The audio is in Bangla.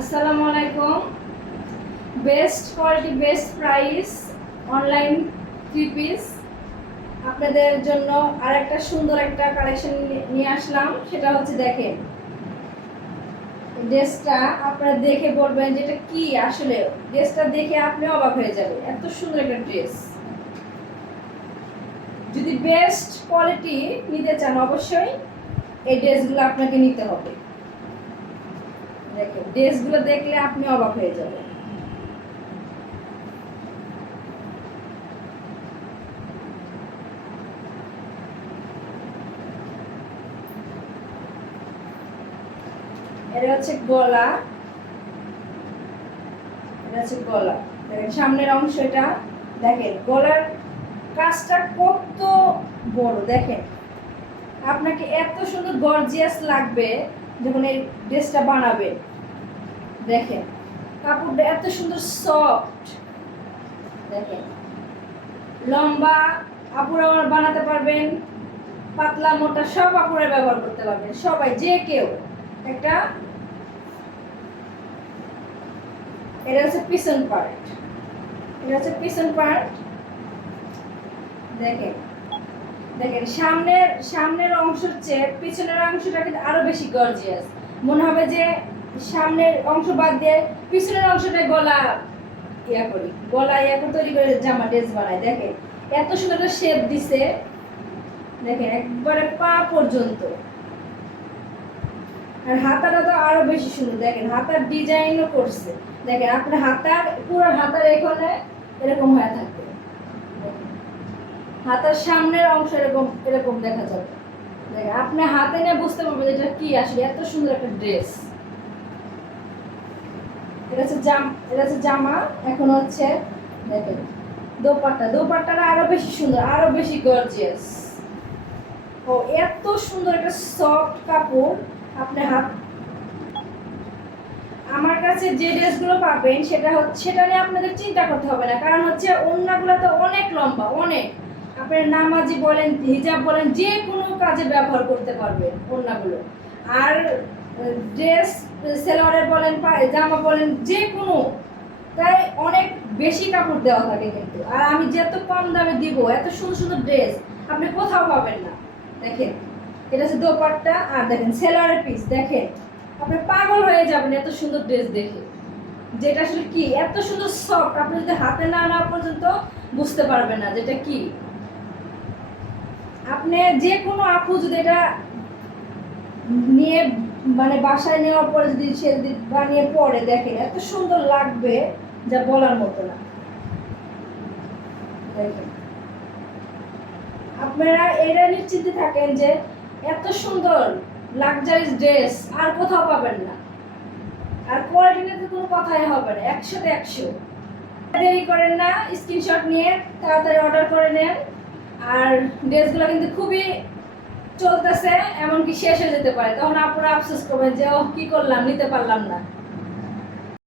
আসসালামু আলাইকুম। Best quality, best price online three piece আপনাদের জন্য আরেকটা সুন্দর একটা কালেকশন নিয়ে আসলাম। সেটা হচ্ছে দেখেন, ড্রেসটা আপনারা দেখে বলবেন যেটা কি, আসলে ড্রেসটা দেখে আপনি অবাক হয়ে যাবেন, এত সুন্দর একটা ড্রেস। যদি বেস্ট কোয়ালিটি নিতে চান অবশ্যই এই ড্রেসগুলো আপনাকে নিতে হবে। দেখেন, ড্রেসগুলো দেখলে আপনি অবাক হয়ে যাবেন। এটা হচ্ছে গলা, এটা হচ্ছে গলা। দেখেন সামনের অংশ, এটা দেখেন গলার কাজটা কত বড়। দেখেন আপনাকে এত সুন্দর গর্জিয়াস লাগবে যখন এই ড্রেসটা বানাবে। দেখেন কাপড়টা এত সুন্দর সফট। দেখেন লম্বা আপুরা বানাতে পারবেন, পাতলা মোটা সব আপুরা ব্যবহার করতে পারবেন, সবাই যে কেউ। একটা এটা হচ্ছে পিছন পার্ট, এটা হচ্ছে পিছন পার্ট। দেখেন দেখেন সামনের অংশের চেয়ে পিছনের অংশটা কিন্তু আরো বেশি গর্জিয়াস। মনে হবে যে সামনের অংশ বাদ দিয়ে পিছনের অংশটা গলা তৈরি করে জামা ড্রেস বানায়। দেখেন এত সুন্দর একটা শেপ দিছে, দেখেন একবারে পা পর্যন্ত। আর হাতাটা তো আরো বেশি সুন্দর। দেখেন হাতার ডিজাইনও করছে। দেখেন আপনার পুরো হাতার এখানে এরকম হয়ে থাকবে, হাতার সামনের অংশ এরকম এরকম দেখা যাবে। দেখেন আপনি হাতে নিয়ে বুঝতে পারবেন এটা কি, আসলে এত সুন্দর একটা ড্রেস। এটা হচ্ছে জামা। এখন হচ্ছে দেখেন দোপাট্টাটা আরো বেশি সুন্দর, আরো বেশি গর্জিয়াস। ও এত সুন্দর একটা সফট কাপড়। আপনি আমার কাছে যে ড্রেসগুলো পাবেন সেটা নিয়ে আপনাদের চিন্তা করতে হবে না, কারণ হচ্ছে ওড়নাগুলো তো অনেক লম্বা, অনেক। আপনার নামাজি বলেন, হিজাব বলেন, যে কোনো কাজে ব্যবহার করতে পারবেন ওড়নাগুলো। আর ড্রেস সেলোয়ারের বলেন, জামা বলেন, যে কোনো, তাই অনেক বেশি কাপড় দেওয়া থাকে কিন্তু। আর আমি যত কম দামে দিব এত সুন্দর সুন্দর ড্রেস আপনি কোথাও পাবেন না। দেখেন এটা হচ্ছে দোপাট্টা, আর দেখেন সেলোয়ারের পিস। দেখেন আপনি পাগল হয়ে যাবেন এত সুন্দর ড্রেস দেখে, যেটা আসলে কি এত সুন্দর সফট। আপনি যদি হাতে না নেওয়া পর্যন্ত বুঝতে পারবেন না যেটা কি। আপনি যে কোনো আপু যদি এটা নিয়ে মানে বাসায় নেওয়ার পরে সে যদি বানিয়ে পরে, দেখেন এত সুন্দর লাগবে যা বলার মতো না। দেখেন আপনারা এটা নিশ্চিন্তে থাকেন যে এত সুন্দর লাক্সারিয়াস ড্রেস আর কোথাও পাবেন না। আর কোয়ালিটি নিয়ে তো কোনো কথাই হবে না, 100তে 100। দেরি করেন না, স্ক্রিনশট নিয়ে তাড়াতাড়ি অর্ডার করে নেন। আর ড্রেসগুলো কিন্তু খুবই চলতেছে, এমনকি শেষ হয়ে যেতে পারে, তখন আপনারা আফসোস করবেন যে ও কি করলাম, নিতে পারলাম না।